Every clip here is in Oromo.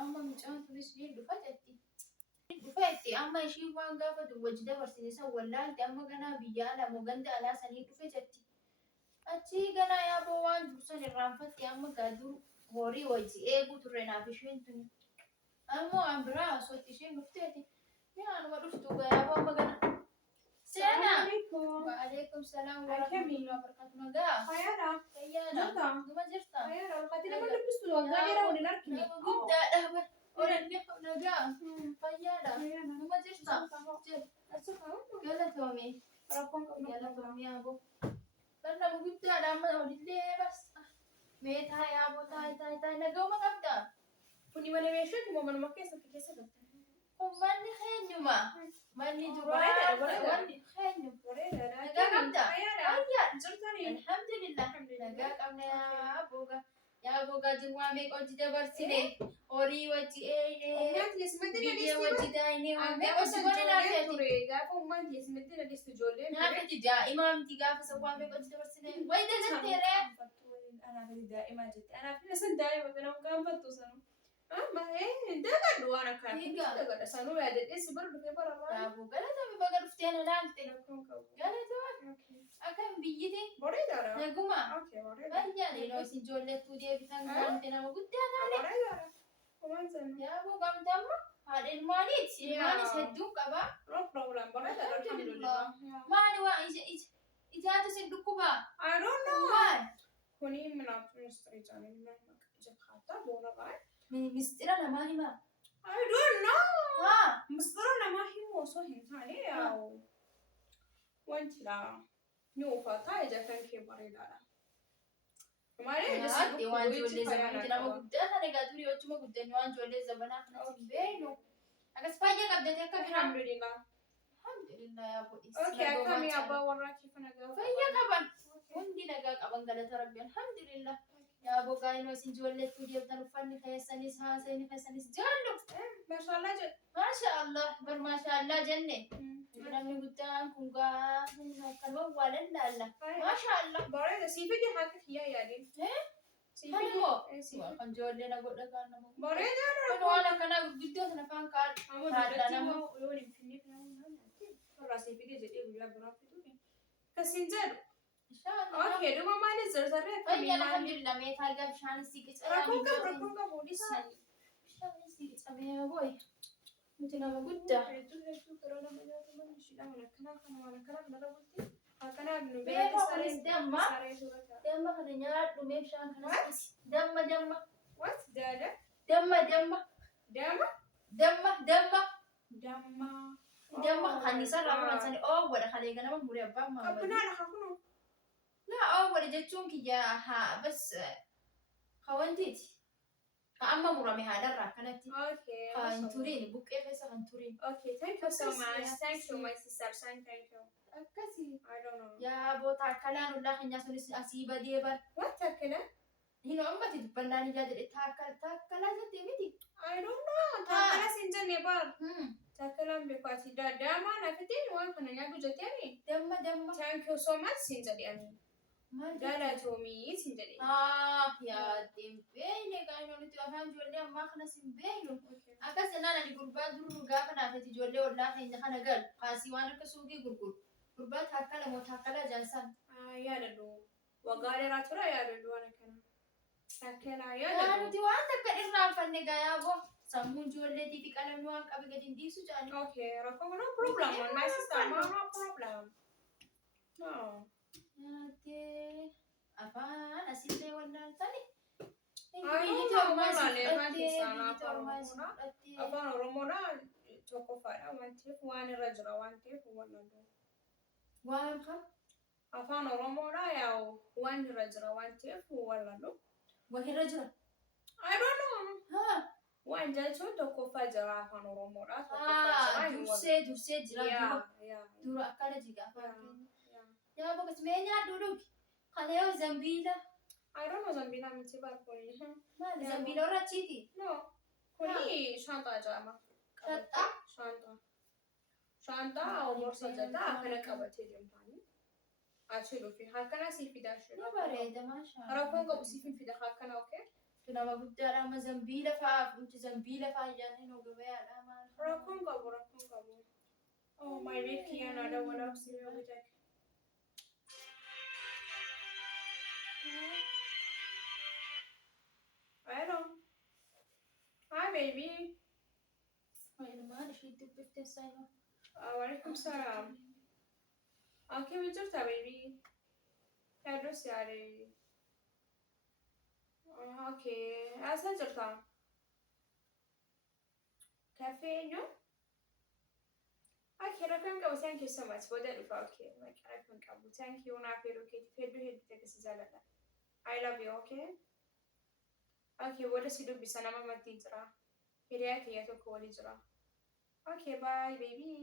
amma mucaan turis ni dhufetti amma ishii waan gaafatu wajji dabarsine san wallaalti amma ganaa biyya alaa moo ganda alaa sanii dhufe jetti achi ganaa yaaboo waan dursan irraanfatti amma gaaduu horii wajji eeguu turre naaf isheen tuni ammoo an biraa sotti isheen dhufteeti yaanuma dhuftu gayaaboo amma gana seena waalaikum salaam warahmatullahi wabarakatuh nagaa Fayyaadha. fayyaadha dhuma jirta Fayyaadha. Ulfaatii nama dubbistu waggaa dheeraa waliin argine. guddaadha nagaa fayyaadha dhuma jirta galatoomii Rakkoon qabu. galatoomii yaaboo barnama guddaadha amma olillee bas meetaa yaaboo taa'e nagauma qabda Kuni mana meeshaati moo manuma keessatti keessa galtan? kun manni keenyuma manni duraa Bareeda. wanni keenyu Bareedaadha. nagaa qabda Fayyaadha. fayyaa Jirtanii. alhamdulillah nagaa qabna yaa boga jirwaa meeqa hojii dabarsine horii wajji eeyne Uummatni yesimatti biyyee ladhiisti. wajji daayine waan Ammoo meeqa hojii godhe naafeeti ture. Gaafa uummatni yesimatti ladhiisti ijoolleen ture. naafeeti daa'ima amti gaafa san waan meeqa hojii dabarsine wayita jetteere Anaafis daa'imaa jetti. Anaafis san daa'ima kana gaanfattu sanu. Amma dagadhu waan akkanaa. Egaa. Dagadha sanuu yaadadhee si bira dhufee bara waan. yaaboo galatami baga dhuftee na laalte Rakkoon qabu. galatama akkam biyyiti Bareedaadha. naguma Okay, bareeda. fayyaa leeloo isin ijoollettuu deebitan gaante nama guddaa taane Bareedaadha. Kumaan sana. yaaboo gamte amma haadha ilmaaniiti ilmaanis hedduun qaba No problem. Bareedaadha. Alhamdulillah. maali waa ijaatu sin dhukkubaa I don't know. maal Kuni minaaf ministeera isaanii nama jakkaataa boona baay'ee. mistira namaa himaa I don't know. haa Mistira namaa himu osoo hin taane yaa'u wantidha. Ni uffataa ija kan kee bareedaadha. Malee yaadde waan ijoollee zamanatti nama guddaa kana egaa durii wajjuma guddanne waan ijoollee zamanaa kanatti hin beeknu akkas fayyaa qabdate akka biraa Alhamdulillah. alhamdulillah yaa bodhiis Okay, akkamii abbaa warraa kee kana gaafa. fayyaa qaban hundi nagaa qaban galata rabbi alhamdulillah yaa bogaa inoo isin ijoollettuu deebtan uffanni keessanis haasa'ini keessanis jaallu Mashallah jedhu. maasha allah bar maasha allah jenne namni guddaan kun gaa kanuma waa lallaalla maasha allah Bareeda siifidhi haati kiyyaa yaadin. Hanimoo Siifidhi. kan ijoollee na godha kaan nama Bareedaadha. kun waan akkanaa gurguddoo sana afaan kaadhu Amma Haadha duratti nama. immoo yoo hin finneef nama hin nyaatti. Warraa siifidhi jedhee guyyaa biraa fiduu. Akkasiin jedhu. Okay, dhuma maalis zarzarree fayyaa akkamii maali? alhamdulillah meetaa gaa bishaan si Rakkoon qabu rakkoon qabu dhisi. bishaan si qicamee boy nuti nama guddaa Hedduu gara nama nyaataman ishidha waan akkanaa kana waan akkanaa kana rabutti. Akkanaaf nu Beeka kunis damma. saree suurata. damma kana nyaadhu mee bishaan kanas damma damma What? Dada? damma damma Dama? damma damma Damma. damma kan isarraa muraasani oowwadha kalee ganama muree abbaan maamadu Qabnaadha kakunoo. laa oowwadha jechuun kiyya haa bas ka wantiiti ka amma murame haadharraa akkanatti Okay. ka hin turiin buqqee keessa kan turiin Okay, thank you so much. Thank you, my sister. Thank you. akkasii I don't know. yaa boota akkalaan ollaa keenyaa sunis asii badee bar What akkana? hin ammati dubbannaan ijaa jedhe taakkalaa jettee miti I don't know. Takkala siin jenne bar. Hmm. Takkalaan beekaati. Daamaa nafitiin waan kana nyaatu jetteeni. damma damma Thank you so much siin jedheani. maal Galatoomii siin jedhe. yaadeen beeyne qaama nuti afaan ijoollee ammaa kanas hin beeynu akkas jennaan ani gurbaa duruu gaafa naafati ijoollee ollaa keenya kana gal kaasii waan akka suuqii gurguru gurbaa taakkala moo taakkala jaansan Yaadadhu. Waggaa dheeraa tura yaadadhu waan akkana. Takkalaa yaa yaadadhu. nuti waan takka irraanfanne gayaaboo sammuun ijoolleetii fi qalamni waan qabe gadi hin dhiisu jaani Okay, rakkoon no problem. My sister, no problem. No. nyaatee afaan asillee wallaaltani Afaan Oromoodha tokkoffaadha waan ta'eef waan irra jira waan ta'eef wallallu. waan kam Afaan Oromoodha yaa'u waan irra jira waan ta'eef wallallu. wakirra jira I don't know. haa Waan jechuun tokkoffaa jira afaan Oromoodha. dursee jira dura akkana jiga afaan keenya yaa boqos mee nyaadhu dhugi kana yoo zambiila I don't know Zambina miti barkooni. maali zambiila warra achiiti No. Kuni shanta jedhama. shaxxaa Shanta. Shanta borsa jedha akkana qabatee deemtaani. Achi dhufi akkana siif fidaa ni bareeda maashaa rakkoon qabu siif hin fida akkana okay. nama guddaadha amma zambiila fa'aa nuti zambiila fa'aa ijaaranii nu gabayaadha maal. Rakkoon qabu rakkoon qabu. Oh my baby yana da wala siree hojjate. Hello. Hi baby. Maal ishee dubbifte saayima. Walaikum salam. Okay, we just a baby. Hello, Sari. Okay, asa jirta? Cafe, no? Okay, rakkoon qabu. Thank you so much. Booda dhufa. Okay, rakkoon qabu. Thank you. Naaf yeroo keetiif hedduu takka jaaladha. I love you, okay? Okay, booda si dubbisa nama amantii jira. Hiriyaa kiyya tokko walii jira. Okay, bye baby.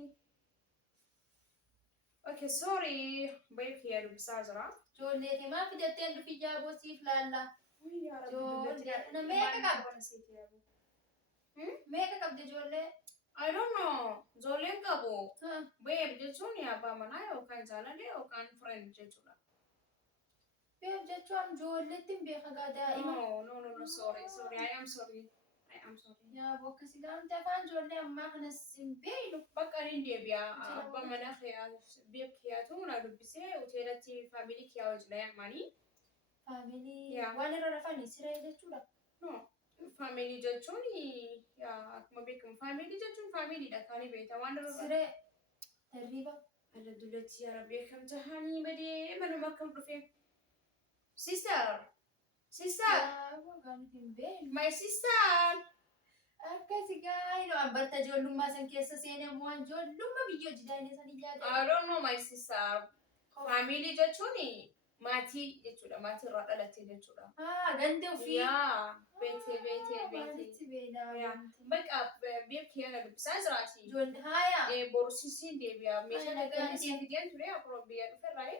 Okay, sorry. Baby kiyya dubbisaa jira. Ijoolleeti maa fidatteen dhufi jaaboo siif laalla. Meeqa qabdi ijoollee? I don't know. Ijoolleen qabu. Babe jechuun abbaa manaa yookaan jaalallee yookaan friend jechuudha. Babe jechuun ijoolleetti hin beeka gaa daa'ima. No, sorry. I am sorry. Yaaboo akkasii gaamte afaan ijoollee ammaa kanas hin beeynu. Bakka inni deebi'a. Abbaa manaa beeb kiyyaatu na dubbisee hoteelatti faamilii kiyyaa wajjin yaamanii. Faamilii waan irra rafanii siree jechuudha. No. Faamilii jechuun akkuma beekamu faamilii jechuun faamiliidha kaanii beekta waan irra siree tarriiba. Alla dullatti yaa rabbi akkamta haanii badee manuma akkam dhufe. Sister. Yaaboo gaamte hin beeynu. My sister. Akkasii gaa'ino abbarta ijoollummaa san keessa seenee waan ijoollummaa biyya hojii daa'imni san ijaarame. I don't know my sister. Faamilii jechuun maatii jechuudha. Maatii irraa dhalatte jechuudha. Ganda ofii. Yaa beetee. Maalitti beedaa? Bakka beeb kiyyaa na dubbisaa jiraati. Ijoollee haayaa. Borsisiin deebi'a. Meeshaa nagaatiin fideen ture akkuma biyya dhuferraa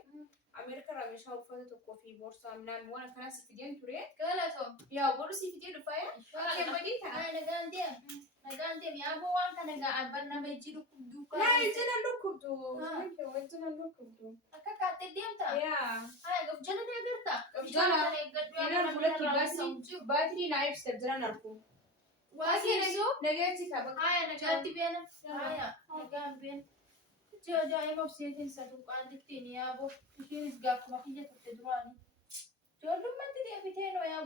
Ameerika irraa meeshaa uffata tokkoo fi boorsaa midhaan waan akkanaa si fideen ture. Galatoom. Yaa borsii fidee dhufa yaa. Akkeen badii ta'a. Nagaan deemi yaaboo waan kana gaa abban nama ijji dhukkubduu. Laa ijjina lukkubdu. Akka kaattee deemta? Yaa. Gaf jala deeggarta? Fulatti baatirii naa ibsa jiran argu. Waa keessoo? Nagaatti qaba. Nagaatti beena. Nagaan beena. Daa'ima obseetiin saduu qaallittiin yaaboo ishiinis gaafuma kiyya turte duraanii. Ijoollummaatti deebitee noo yaaboo.